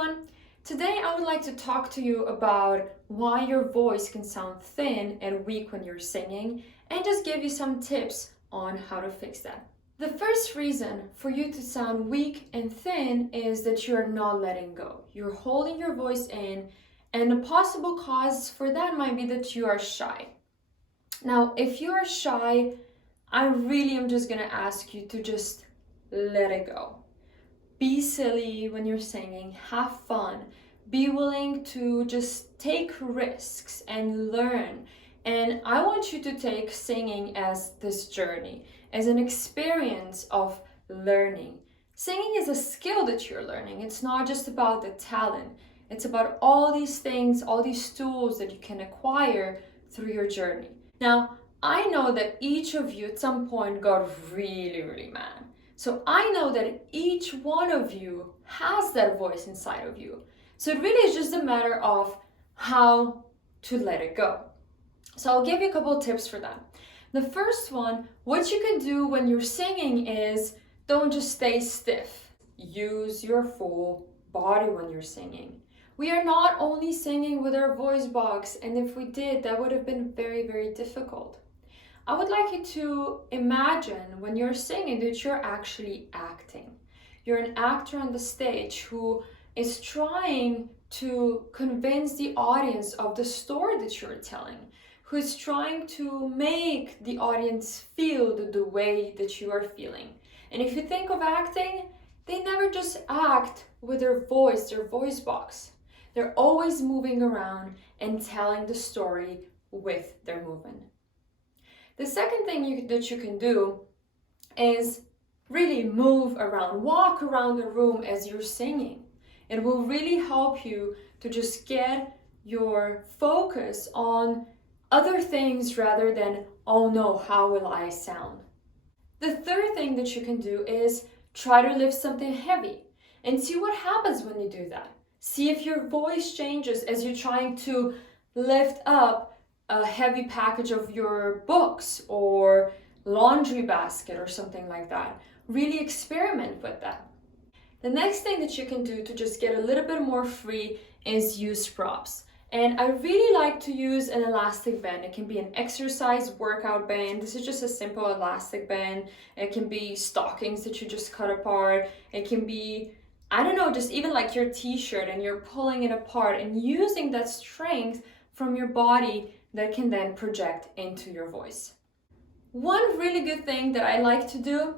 everyone! Today I would like to talk to you about why your voice can sound thin and weak when you're singing and just give you some tips on how to fix that. The first reason for you to sound weak and thin is that you are not letting go. You're holding your voice in, and a possible cause for that might be that you are shy. Now, if you are shy, I really am just going to ask you to just let it go. Be silly when you're singing, have fun, be willing to just take risks and learn. And I want you to take singing as this journey, as an experience of learning. Singing is a skill that you're learning. It's not just about the talent. It's about all these things, all these tools that you can acquire through your journey. Now, I know that each of you at some point got really mad. So I know that each one of you has that voice inside of you. So it really is just a matter of how to let it go. So I'll give you a couple of tips for that. The first one, what you can do when you're singing is don't just stay stiff. Use your full body when you're singing. We are not only singing with our voice box, and if we did, that would have been very difficult. I would like you to imagine when you're singing that you're actually acting. You're an actor on the stage who is trying to convince the audience of the story that you're telling, who is trying to make the audience feel the way that you are feeling. And if you think of acting, they never just act with their voice box. They're always moving around and telling the story with their movement. The second thing that you can do is really move around, walk around the room as you're singing. It will really help you to just get your focus on other things rather than, oh no, how will I sound? The third thing that you can do is try to lift something heavy and see what happens when you do that. See if your voice changes as you're trying to lift up a heavy package of your books or laundry basket or something like that. Really experiment with that. The next thing that you can do to just get a little bit more free is use props. And I really like to use an elastic band. It can be an exercise workout band. This is just a simple elastic band. It can be stockings that you just cut apart. It can be, I don't know, just even like your t-shirt and you're pulling it apart and using that strength from your body that can then project into your voice. One really good thing that I like to do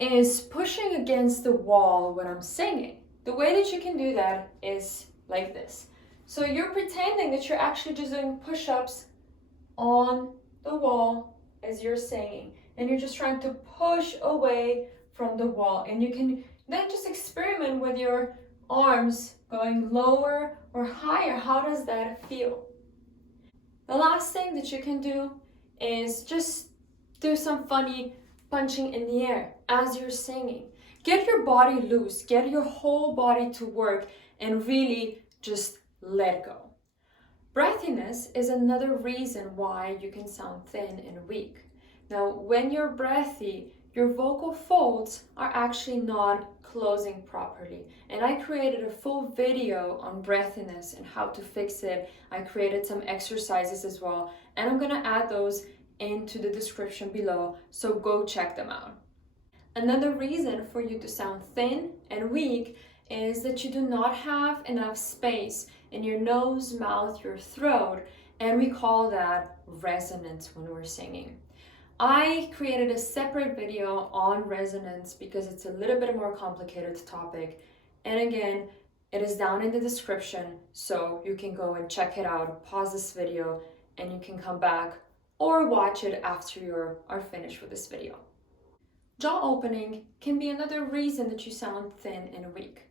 is pushing against the wall when I'm singing. The way that you can do that is like this. So you're pretending that you're actually just doing push-ups on the wall as you're singing, and you're just trying to push away from the wall. And you can then just experiment with your arms going lower or higher. How does that feel? The last thing that you can do is just do some funny punching in the air as you're singing. Get your body loose, get your whole body to work, and really just let go. Breathiness is another reason why you can sound thin and weak. Now, when you're breathy, your vocal folds are actually not closing properly. And I created a full video on breathiness and how to fix it. I created some exercises as well, and I'm gonna add those into the description below, so go check them out. Another reason for you to sound thin and weak is that you do not have enough space in your nose, mouth, your throat, and we call that resonance when we're singing. I created a separate video on resonance because it's a little bit more complicated topic. And again, it is down in the description, so you can go and check it out, pause this video, and you can come back or watch it after you are finished with this video. Jaw opening can be another reason that you sound thin and weak.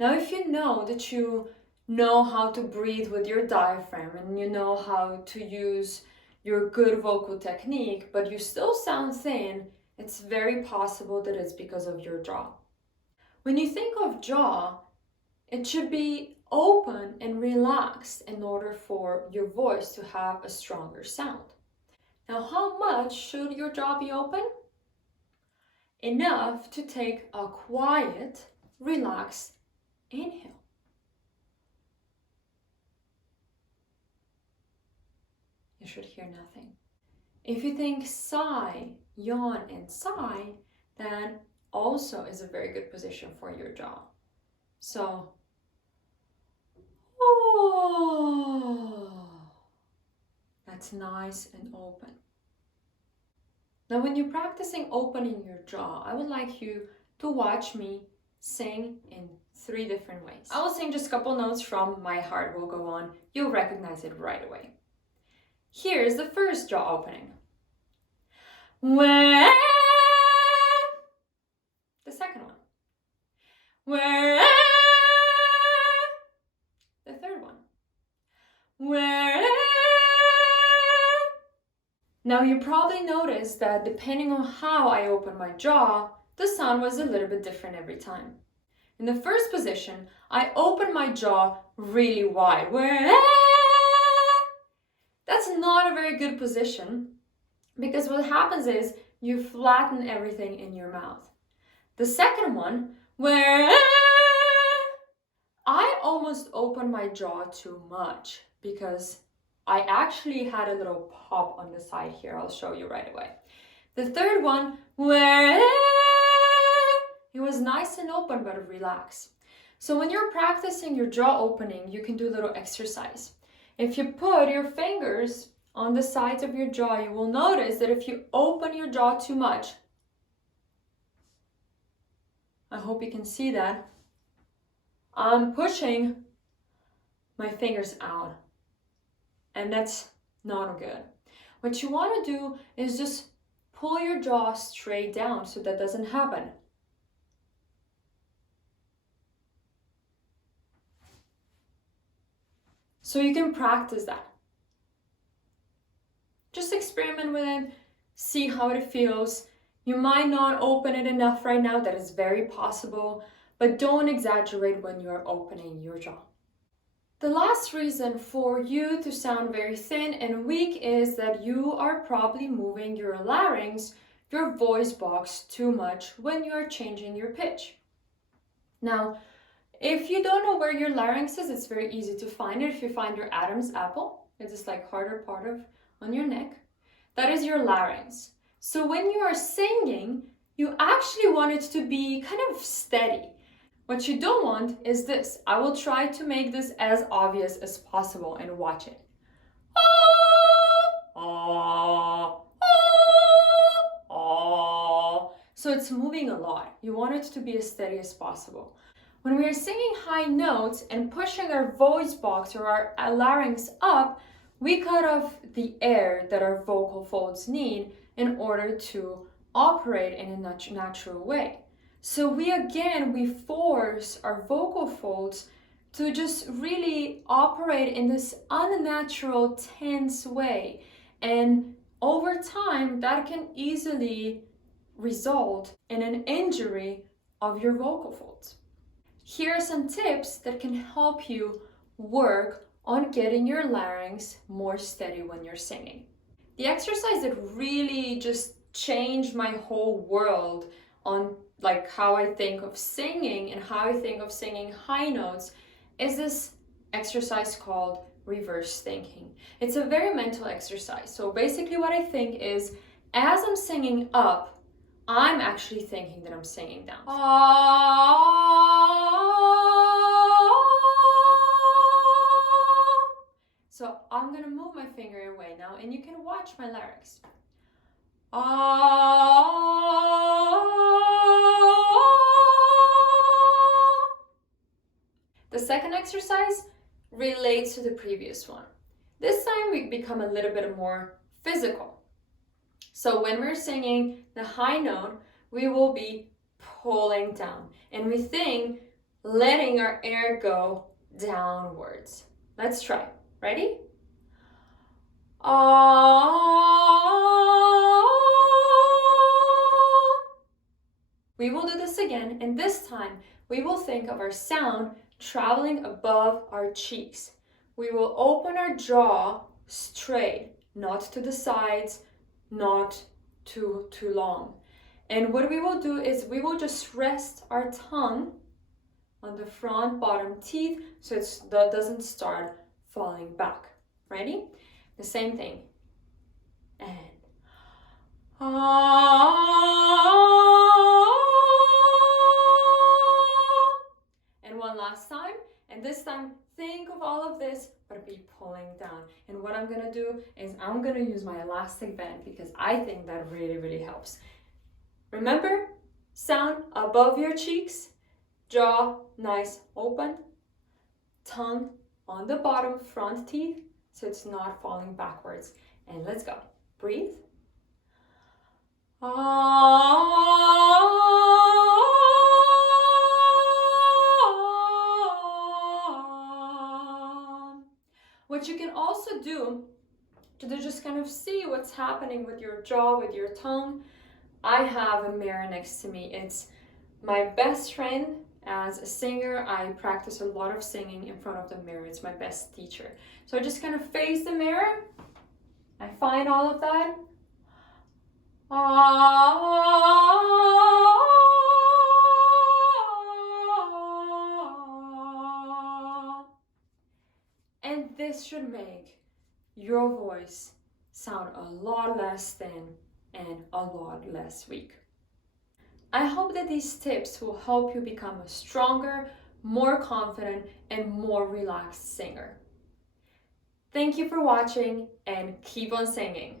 Now, if you know that you know how to breathe with your diaphragm and you know how to use your good vocal technique, but you still sound thin, it's very possible that it's because of your jaw. When you think of jaw, it should be open and relaxed in order for your voice to have a stronger sound. Now, how much should your jaw be open? Enough to take a quiet, relaxed inhale. should hear nothing. If you think sigh, yawn, and sigh, then also is a very good position for your jaw. So, oh, that's nice and open. Now, when you're practicing opening your jaw, I would like you to watch me sing in 3 different ways. I will sing just a couple notes from My Heart Will Go On. You'll recognize it right away. Here's the first jaw opening. Where? The second one. Where? The third one. Where? Now you probably noticed that depending on how I open my jaw, the sound was a little bit different every time. In the first position, I open my jaw really wide. Where? That's not a very good position because what happens is you flatten everything in your mouth. The second one, where I almost opened my jaw too much because I actually had a little pop on the side here. I'll show you right away. The third one, where it was nice and open but relaxed. So when you're practicing your jaw opening, you can do a little exercise. If you put your fingers on the sides of your jaw, you will notice that if you open your jaw too much, I hope you can see that, I'm pushing my fingers out. And that's not good. What you want to do is just pull your jaw straight down so that doesn't happen. So you can practice that. Just experiment with it, see how it feels. You might not open it enough right now, that is very possible, but don't exaggerate when you're opening your jaw. The last reason for you to sound very thin and weak is that you are probably moving your larynx, your voice box, too much when you are changing your pitch. Now, if you don't know where your larynx is, it's very easy to find it. If you find your Adam's apple, it's this like harder part of on your neck, that is your larynx. So when you are singing, you actually want it to be kind of steady. What you don't want is this. I will try to make this as obvious as possible and watch it. So it's moving a lot. You want it to be as steady as possible. When we are singing high notes and pushing our voice box or our larynx up, we cut off the air that our vocal folds need in order to operate in a natural way. So we force our vocal folds to just really operate in this unnatural, tense way. And over time, that can easily result in an injury of your vocal folds. Here are some tips that can help you work on getting your larynx more steady when you're singing. The exercise that really just changed my whole world on like how I think of singing and how I think of singing high notes is this exercise called reverse thinking. It's a very mental exercise. So basically what I think is, as I'm singing up, I'm actually thinking that I'm singing down. So I'm gonna move my finger away now and you can watch my larynx. The second exercise relates to the previous one. This time we become a little bit more physical. So when we're singing the high note, we will be pulling down and we think letting our air go downwards. Let's try. Ready? We will do this again, and this time we will think of our sound traveling above our cheeks. We will open our jaw straight, not to the sides, not too long. And what we will do is we will just rest our tongue on the front bottom teeth so that doesn't start falling back. Ready? The same thing. of all of this, but be pulling down. And what I'm gonna do is I'm gonna use my elastic band because I think that really helps. Remember, sound above your cheeks, jaw nice open, tongue on the bottom front teeth so it's not falling backwards. And let's go. Breathe. What you can also do to just kind of see what's happening with your jaw, with your tongue, I have a mirror next to me. It's my best friend. As a singer, I practice a lot of singing in front of the mirror. It's my best teacher. So I just kind of face the mirror. I find all of that. And this should make your voice sound a lot less thin and a lot less weak. I hope that these tips will help you become a stronger, more confident, and more relaxed singer. Thank you for watching and keep on singing.